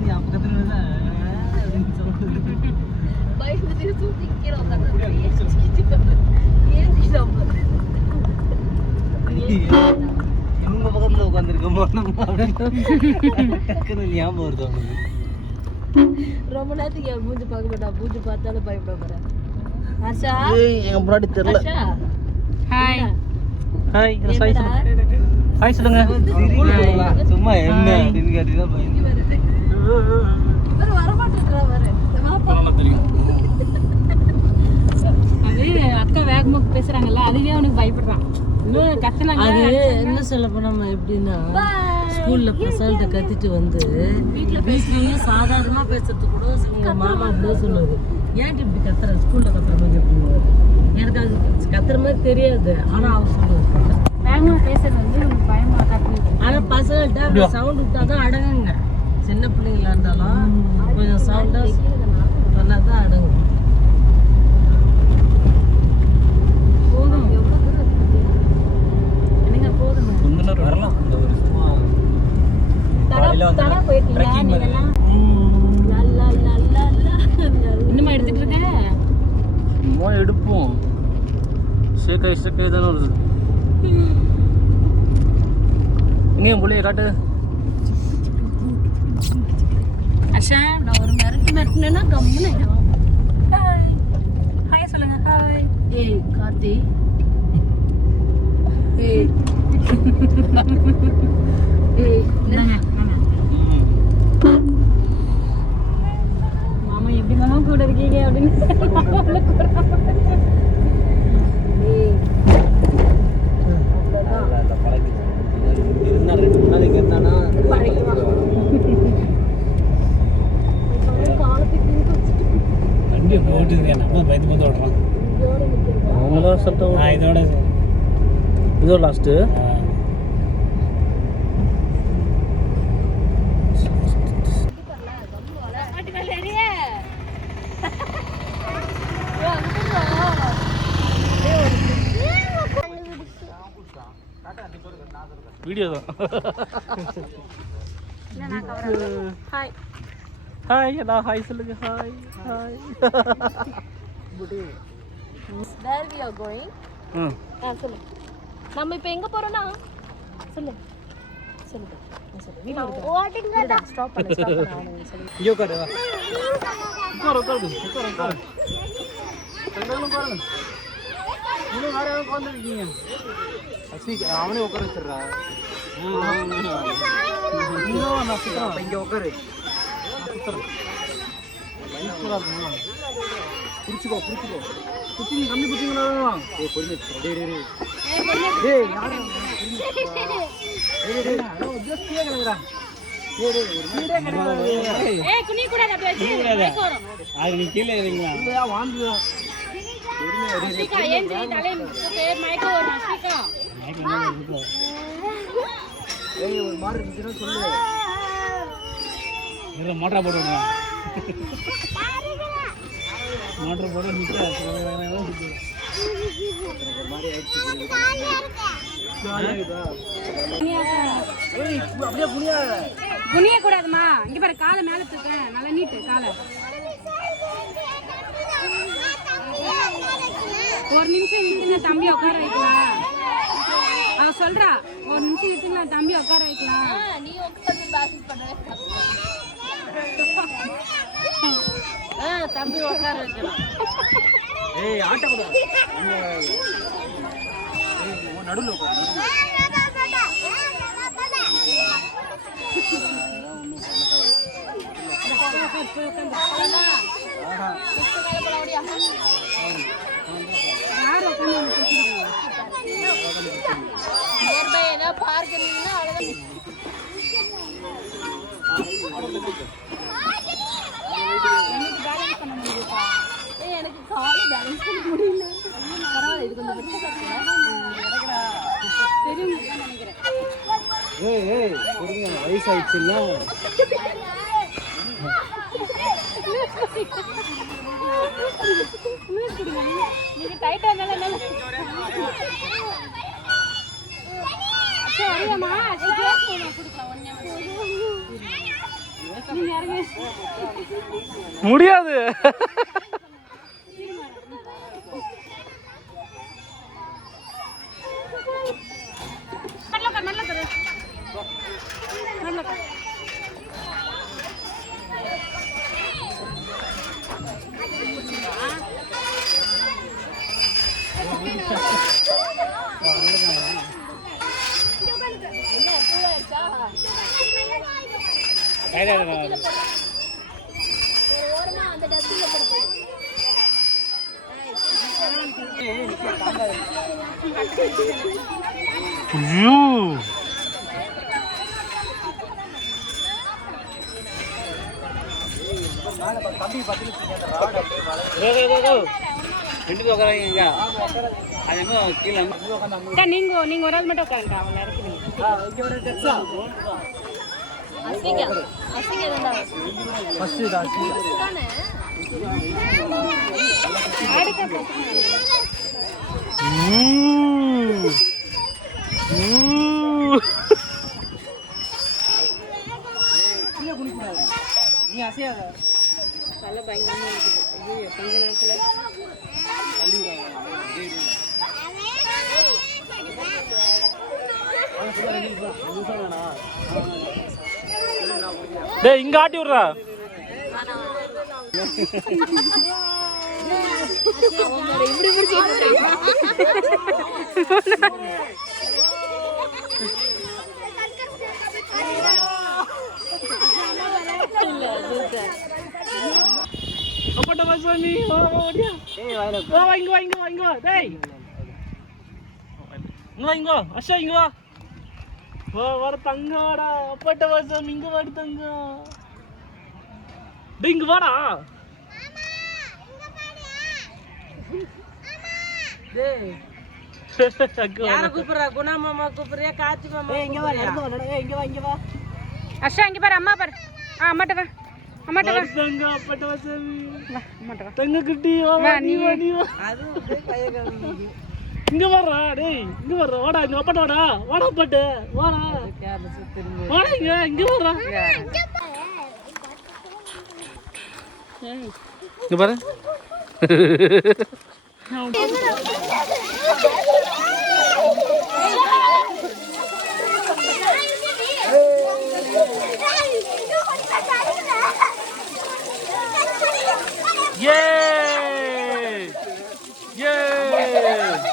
நீ பக்கத்துல பயந்துட்டு தூக்கி கீழே உட்காந்து இவங்க பக்கத்துல உட்காந்துருக்க ஞாபகம் வருது அவனுக்கு. ரொம்ப நேரத்துக்கு என் மூஞ்சி பார்க்க மாட்டான். மூஞ்சி பார்த்தாலும் பயப்பட போறேன். ஆஷா எங்க முன்னாடி தெரியல. ஹாய் ஹாய் ஹாய் சொல்லுங்க. சும்மா என்ன அப்படின்னு கேட்டுதான் இவர் வர மாட்டேங்கிறா. தெரியும். அது அக்கா வேகமா பேசுறாங்கல்ல, அதுவே அவனுக்கு பயப்படுறான். இன்னும் கத்தனாங்க. அது என்ன சொல்ல போனா எப்படின்னா, ஸ்கூல்ல பிரசால்ட்ட கத்திட்டு வந்து வீட்லயும் சாதாரணமா பேசுறது கூட எங்க மாமா அப்படியே சொன்னாரு, ஏன் இப்படி கத்துற, ஸ்கூல்ல கத்துற மாதிரி அப்படின்னு. எனக்கு அது கத்துற மாதிரி தெரியாது, ஆனா அவர் சொல்லுவாரு வேகமா பேசுறது வந்து உனக்கு பயமா கத்துறது. ஆனா பசங்கள்ட்ட அப்படி சவுண்ட் விட்டாதான் அடங்குங்க. சின்ன பிள்ளைங்களா இருந்தாலும் கொஞ்சம் சவுண்டா சொன்னாதான் அடங்கும். போதும், எவ்வளவு தூரம் என்னங்க போதும். வரலாம். இந்த ஒரு சும்மா தடா போயிட்டீங்க நீங்கலாம். இன்னுமா எடுத்துட்டு இருக்க? எடுப்போம். ஷேக்காய் தானே வருது. எங்கேயும் புள்ளைய காட்டு. அஷா நான் ஒரு மிரட்டுனா கம்முன்னு ஹாய் சொல்லுங்க. ஹாய். ஏய் கார்த்தி, ஏய் ஏய் மாமா எப்படி மாமா கூட இருக்கீங்க அப்படின்னு. வண்டி போட்டுருக்கேன். நம்ம பயந்து வந்து ஓட்டுறோம். இதோ லாஸ்ட்டு. வீடியோ தான். ஹாய் ஹாய் நான் ஹாய் சொல்லுங்க. Hi hi. Where we are going? சொல்லு. நம்ம இப்போ எங்க போறோம்னா சொல்லு. சொல்லு. சொல்லு. வீடியோ எடுங்க. ஸ்டாப் பண்ணு. சொல்லு. இங்க உட்காரு. உட்காரு. பாருங்க. இன்னும் வேற யாரும் உட்காந்துருக்கீங்க. அவனே உட்கார வச்சிடுறா. நான் சுத்தறேன். இங்க உட்காரு. புடிச்சுக்கோ. குச்சி கம்மி குச்சிங்களா? கீழே மோட்டரா போட்டு மோட்டர் போட்டு குனிய கூடாதுமா. இங்க பாரு, காலை மேல தூக்குறேன். நல்லா நீட்டு காலை. ஒரு நிமிஷம் விட்டுங்க, தம்பி உட்கார வைக்கலாம். அவ சொல்றா, ஒரு நிமிஷம் விட்டுங்களா, தம்பி உட்கார வைக்கலாம். நீ தம்பி உட்கார வைக்கலாம். ஏய் ஆட்ட கூட நடுவில் உட்காரு. பார்க் இருந்தீங்கன்னா எனக்கு காலை பேலன்ஸ் பண்ண முடியல. பரவாயில்ல, இது கொஞ்சம் தெரியும் நினைக்கிறேன். வயசாயிடுச்சுல்ல. நீங்க டைட்டா இருந்தாலும் அறியாமா கொடுக்கலாம். முடியாது. நீங்க ஒரு ஆள் மட்டும் உட்காருங்க. அவங்க இறக்குறீங்க. அசிங்க அசிங்க இருந்தா ஃபர்ஸ்ட் தானே ஆடுக்க கீழே குனிக்கூடாது. நீ அசையாத. தலை பயங்கரமா இருக்குது. ஐயோ கொஞ்ச நேரத்துல தள்ளி விடாத. டேய் இங்க ஆட்டி விடுறா. இப்படி பிடிச்சிட்டு அப்பட்ட வாசாமி ஓடியா. ஏய் வா வா இங்க வா இங்க வா இங்க வா. டேய் இங்க வா இங்க வா. அஷா இங்க வா. வா வர தங்க வாடா. அப்பட்ட வாசாமி இங்க வாடி தங்க. டேய் இங்க வாடா. டேய் யார கூப்பிடுறா? குணா மாமா கூப்பிடுறியா? காச்சி மாமா? ஏய் இங்க வா நடந்து வா. ஏய் இங்க வா இங்க வா. அஷா இங்க பாரு. அம்மா பாரு. அம்மாட்ட வா. அம்மாட்ட வா. தங்க அப்பட்ட வாசாமி வா அம்மாட்ட வா. தங்க குட்டி வா நீ வா நீ வா. அது அப்படியே கையகவி. இங்க வரடா. டேய் இங்க வரடா. வாடா இங்க அப்பட்ட வாடா. வாடா அப்பட்ட. வாடா. யார சுத்திருங்க. வாடா இங்க வரடா. இங்க பாரு. Yay! Yay!